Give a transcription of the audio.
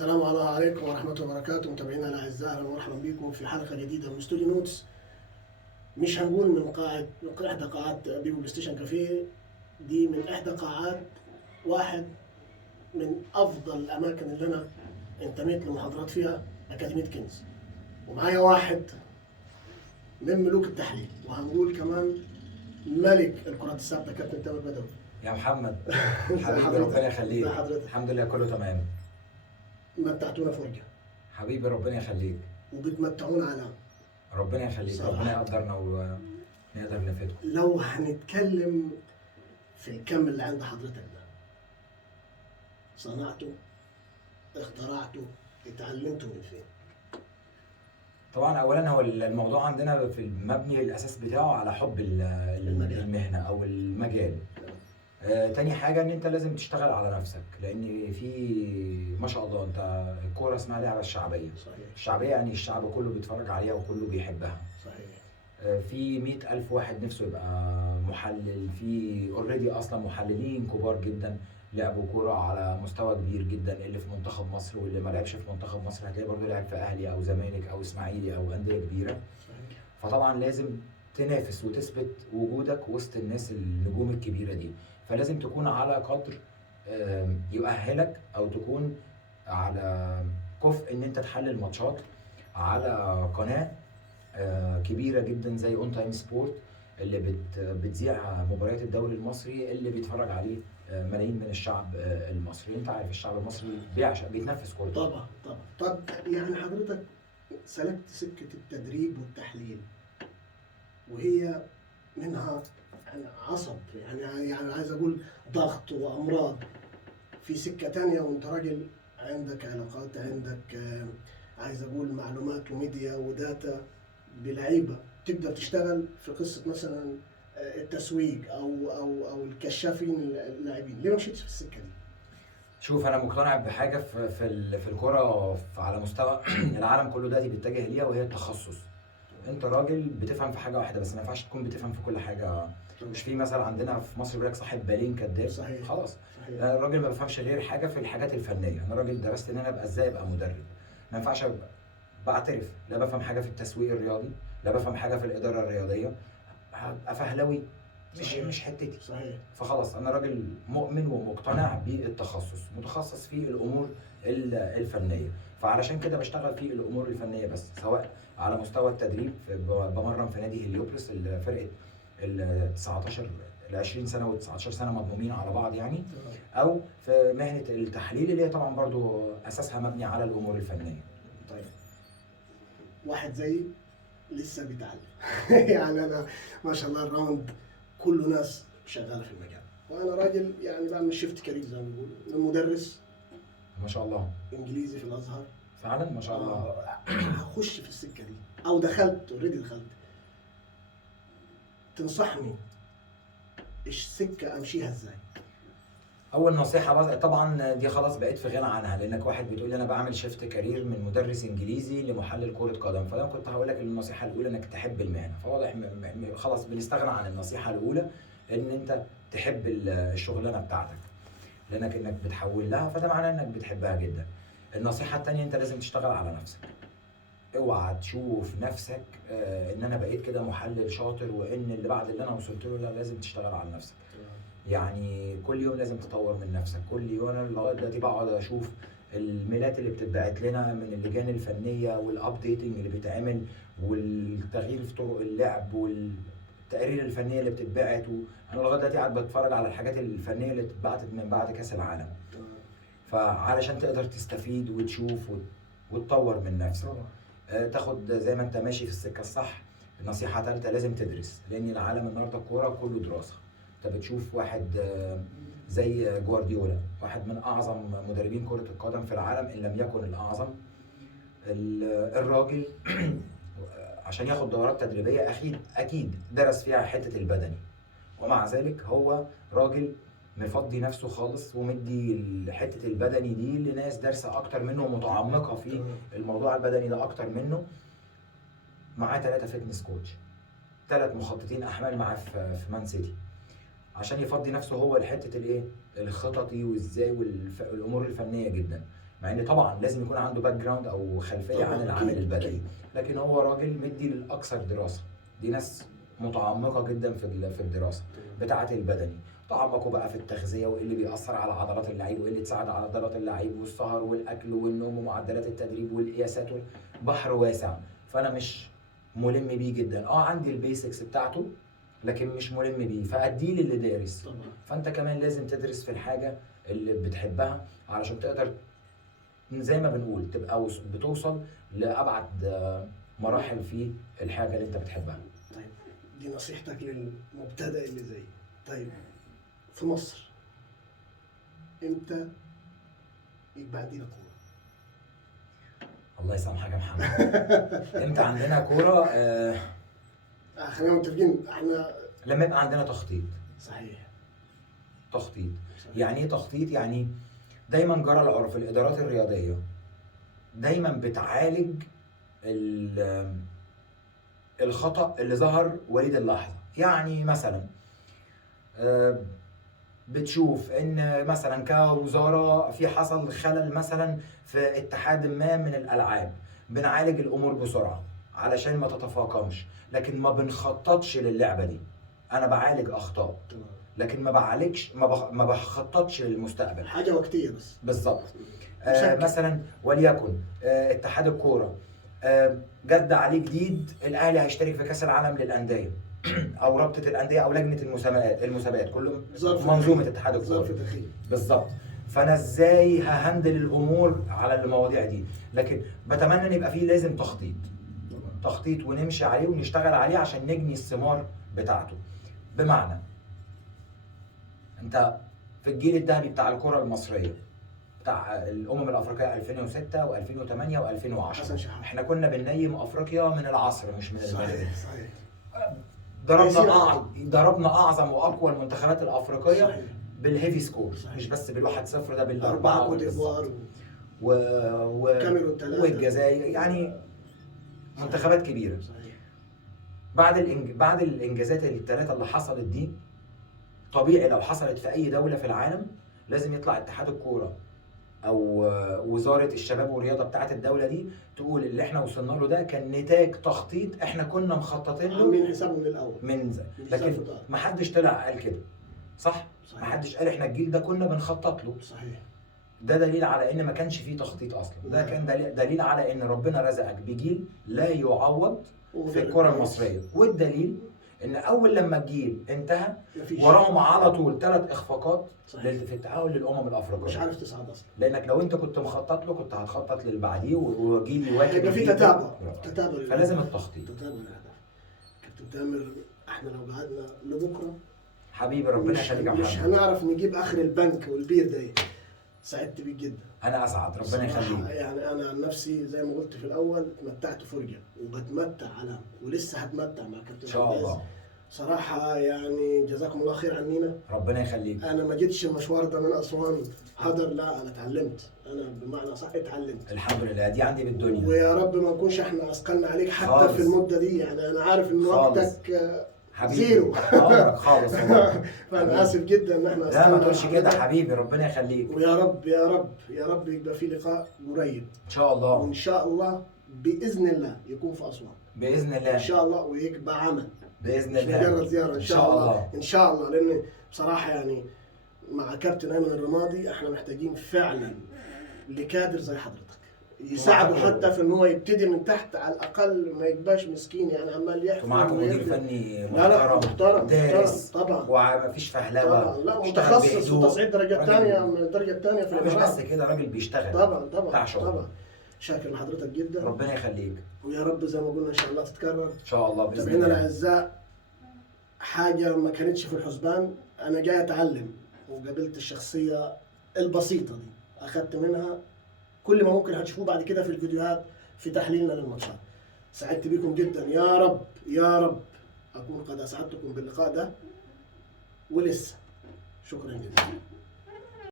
السلام الله عليكم ورحمة الله وبركاته، متابعينا الأعزاء، أهلا ومرحبا بكم في حلقة جديدة من استوديو نوتس. مش هنقول من إحدى قاعات بيبو بلاي ستيشن كافيه، دي من إحدى قاعات واحد من أفضل الأماكن اللي أنا انتميت لمحاضرات فيها، أكاديمية كنز. ومعايا واحد من ملوك التحليل، وهنقول كمان ملك الكرات الثابتة، كابتن تامر بدوي. يا محمد ازي حبيبي حضرتك؟ ربنا يخليك. ازي حضرتك؟ الحمد لله كله تمام. متعتونا فرجة حبيبي ربنا يخليك. وبتمتعونا علام. ربنا يخليك صراحة. ربنا يقدرنا ونقدر نفيدكم. لو هنتكلم في الكم اللي عند حضرتك ده، صنعته، اخترعته، اتعلمته من فين؟ طبعا اولا هو الموضوع عندنا في المبني الاساس بتاعه على حب المهنه او المجال. تاني حاجه ان انت لازم تشتغل على نفسك، لان في ما شاء الله انت الكوره اسمها لعبه الشعبيه. صحيح. الشعبيه يعني الشعب كله بيتفرج عليها وكله بيحبها. صحيح. في 100,000 واحد نفسه يبقى محلل، في اوريدي اصلا محللين كبار جدا لعبوا كوره على مستوى كبير جدا، اللي في منتخب مصر واللي ما لعبش في منتخب مصر هتلاقيه برضه لعب في اهلي او زمالك او اسماعيلي او انديه كبيره. صحيح. فطبعا لازم تنافس وتثبت وجودك وسط الناس النجوم الكبيره دي، فلازم تكون على قدر يؤهلك او تكون على كفء ان انت تحلل ماتشات على قناه كبيره جدا زي اون تايم سبورت اللي بتذيع مباريات الدوري المصري اللي بيتفرج عليه ملايين من الشعب المصري. انت عارف الشعب المصري بيعشق بيتنفس كوره. طبعا. طب يعني حضرتك سلكت سكة التدريب والتحليل، وهي منها يعني عصب، يعني عايز اقول ضغط وامراض، في سكة تانية، وانت راجل عندك علاقات، عندك عايز اقول معلومات وميديا وداتا بلعيبة، تقدر تشتغل في قصة مثلا التسويق او الكشافين اللاعبين. ليه ما مشيتش في السكة دي؟ شوف انا مقتنع بحاجه في الكوره على مستوى العالم كله دلوقتي بيتجه ليها، وهي التخصص. انت راجل بتفهم في حاجه واحده بس، ما ينفعش تكون بتفهم في كل حاجه. مش في مثل عندنا في مصر بيقول لك صاحب بالين كداب. صحيح. خلاص. صحيح. أنا الراجل ما بفهمش غير حاجه في الحاجات الفنيه. انا راجل درست ان انا ابقى ازاي ابقى مدرب. ما ينفعش ابقى بعترف لا بفهم حاجه في التسويق الرياضي، لا بفهم حاجه في الاداره الرياضيه، هبقى فهلوي. مش حتتي. صحيح. فخلاص انا راجل مؤمن ومقتنع بالتخصص، متخصص في الامور الفنيه، فعلشان كده بشتغل في الامور الفنيه بس، سواء على مستوى التدريب بمرن في نادي هليوبلس، فرقه ال 19 ال 20 سنه و19 سنه مضمومين على بعض يعني، او في مهنه التحليل اللي هي طبعا برضو اساسها مبني على الامور الفنيه. طيب، واحد زي لسه بيتعلم يعني انا ما شاء الله الراوند كله ناس شغاله في المجال، وانا راجل يعني بعمل شيفت كارير زي ما بيقولوا، من مدرس ما شاء الله. انجليزي في الازهر فعلا ما شاء الله. هخش في السكه دي او دخلت اوريدي تنصحني ايش سكه امشيها ازاي؟ اول نصيحه طبعا دي خلاص بقيت في غنى عنها، لانك واحد بتقول لي انا بعمل شيفت كارير من مدرس انجليزي لمحلل كره قدم، فانا كنت هقول لك النصيحه الاولى انك تحب المهنه، فواضح خلاص بنستغنى عن النصيحه الاولى ان انت تحب الشغلانه بتاعتك، انك بتحول لها، فده معناه انك بتحبها جدا. النصيحه الثانيه انت لازم تشتغل على نفسك. اوعى تشوف نفسك ان انا بقيت كده محلل شاطر وان اللي بعد اللي انا وصلت له، لا، لازم تشتغل على نفسك. يعني كل يوم لازم تطور من نفسك. كل يوم انا لغايه دلوقتي بقعد اشوف الميلات اللي بتتبعت لنا من اللجان الفنيه والابديتنج اللي بيتعمل والتغيير في طرق اللعب والتقارير الفنيه اللي بتتبعت، انا لغايه دلوقتي قاعد بتفرج على الحاجات الفنيه اللي اتبعتت من بعد كاس العالم. فعلشان تقدر تستفيد وتشوف وتطور من نفسك، تاخد زي ما انت ماشي في السكه الصح. نصيحه ثالثه لازم تدرس، لان العالم النهارده الكوره كله دراسه. انت بتشوف واحد زي جوارديولا، واحد من اعظم مدربين كره القدم في العالم ان لم يكن الاعظم. الراجل عشان ياخد دورات تدريبيه اكيد درس فيها حته البدني، ومع ذلك هو راجل مفضي نفسه خالص ومدي حته البدني دي لناس دارسه اكتر منه ومتعمقه في الموضوع البدني ده اكتر منه. معاه 3 فتنس كوتش، 3 مخططين احمال معاه في مان سيتي، عشان يفضي نفسه هو لحته الايه الخططي وازاي والامور الفنيه جدا. مع ان طبعا لازم يكون عنده باك جراوند او خلفيه طبعاً، عن العامل أكيد، البدني، أكيد. لكن هو راجل مدي للاكثر دراسه. دي ناس متعمقه جدا في الدراسه بتاعه البدني، تعمقوا بقى في التغذيه وايه اللي بيأثر على عضلات اللعيب وايه اللي تساعد على عضلات اللعيب، والسهر والاكل والنوم ومعدلات التدريب والقياسات بحر واسع. فانا مش ملم بيه جدا، عندي البيسكس بتاعته لكن مش ملم بيه، فاديه للي دارس. طبعا. فانت كمان لازم تدرس في الحاجه اللي بتحبها علشان تقدر زي ما بنقول تبقى بتوصل لابعد مراحل في الحاجه اللي انت بتحبها. طيب دي نصيحتك للمبتدئ اللي زي. طيب في مصر امتى يبقى عندنا كوره؟ الله يسامحك يا محمد. امتى عندنا كوره؟ خلينا متفقين احنا لما يبقى عندنا تخطيط. صحيح. تخطيط صحيح. يعني ايه تخطيط؟ يعني دايما جرى العرف الادارات الرياضيه دايما بتعالج الخطأ اللي ظهر وليد اللحظه. يعني مثلا بتشوف ان مثلا كوزاره في حصل خلل مثلا في اتحاد ما من الالعاب، بنعالج الامور بسرعه علشان ما تتفاقمش، لكن ما بنخططش للعبه دي. انا بعالج اخطاء تمام. لكن ما بعالجش، ما بخططش للمستقبل. حاجه وقتيه بس. بالظبط. بشكل. مثلا وليكن اتحاد الكوره جد عليه جديد، الاهلي هيشترك في كاس العالم للانديه او رابطه الانديه او لجنه المسابقات كله منظومه اتحاد الكوره. ظرف دخيل. بالظبط. فانا ازاي ههندل الامور على المواضيع دي؟ لكن بتمنى ان يبقى فيه لازم تخطيط، تخطيط ونمشي عليه ونشتغل عليه عشان نجني الثمار بتاعته. بمعنى انت في الجيل الذهبي بتاع الكره المصريه بتاع الامم الافريقيه 2006 و2008 و2010، حسن شحاته. احنا كنا بننيم افريقيا من العصر مش من المغرب. صحيح. ضربنا اعظم واقوى المنتخبات الافريقيه صحيح. بالهيفي سكور. صحيح. مش بس بال1-0 ده أربعة بال4 كوت ديفوار وكاميرون 3 والجزائر، يعني منتخبات كبيره. صحيح. بعد الانجازات الثلاثه اللي حصلت دي، طبيعي لو حصلت في اي دوله في العالم لازم يطلع اتحاد الكوره او وزاره الشباب والرياضه بتاعه الدوله دي تقول اللي احنا وصلنا له ده كان نتاج تخطيط احنا كنا مخططين له عاملين حسابه من الاول. لكن ما حدش طلع قال كده، صح؟ ما حدش قال احنا الجيل ده كنا بنخطط له. صحيح. ده دليل على ان ما كانش فيه تخطيط اصلا. ده كان دليل على ان ربنا رزقك بجيل لا يعوض في الكره المصريه. والدليل ان اول لما الجيل انتهى وراهم على طول 3 اخفاقات في التأهل للامم الافريقيه. مش عارف تصعد اصلا. لانك لو انت كنت مخطط له كنت هتخطط للي بعديه وجيل يواكب. هيبقى في تتابع. فلازم التخطيط. تتابع الاهداف. كابتن تامر، احنا لو قعدنا لبكره حبيبي ربنا يخليك يا محمد، مش هنعرف نجيب اخر البنك والبير ده. سعدت بيك جدا. انا اسعد ربنا يخليك. يعني انا عن نفسي زي ما قلت في الاول اتمتعت فرجه وبتمتع على ولسه هتمتع مع كابتن ان شاء الله. صراحه يعني جزاكم الله خير عنينا. ربنا يخليك. انا ما جيتش المشوار ده من اسوان هدر، لا انا اتعلمت. انا بمعنى صح اتعلمت. الحمد لله دي عندي بالدنيا. ويا رب ما نكونش احنا اثقلنا عليك حتى خالص. في المده دي. يعني انا عارف ان وقتك حبيبي زيرو. عمرك خالص والله. فانا اسف جدا ان احنا لا ما تقولش كده حبيبي، ربنا يخليك. ويا رب يا رب يا رب يبقى في لقاء قريب ان شاء الله. وان شاء الله باذن الله يكون في اسوان باذن الله ان شاء الله، ويبقى عمل باذن مش الله. مجرد زياره ان شاء الله. ان شاء الله. لان بصراحه يعني مع كابتن ايمن الرمادي احنا محتاجين فعلا لكادر زي حضرتك يساعده حتى في ان هو يبتدي من تحت، على الاقل ما يبقاش مسكين يعني عمال يحفر. ومعاكم مدير فني محترم دارس طبعا ومفيش فهلوه طبعا. لا متخصص وتصعيد درجه ثانيه من الدرجه الثانيه في مش الامارات. بس كده راجل بيشتغل. طبعا شاكر لحضرتك جدا. ربنا يخليك. ويا رب زي ما قلنا ان شاء الله تتكرر. ان شاء الله باذن متابعينا الله. الاعزاء، حاجه ما كانتش في الحسبان. انا جاي اتعلم وقابلت الشخصيه البسيطه دي، اخذت منها كل ما ممكن هتشوفوه بعد كده في الفيديوهات في تحليلنا للماتشات. سعدت بكم جدا. يا رب يا رب اكون قد اسعدتكم باللقاء ده ولسه. شكرا جزيلا.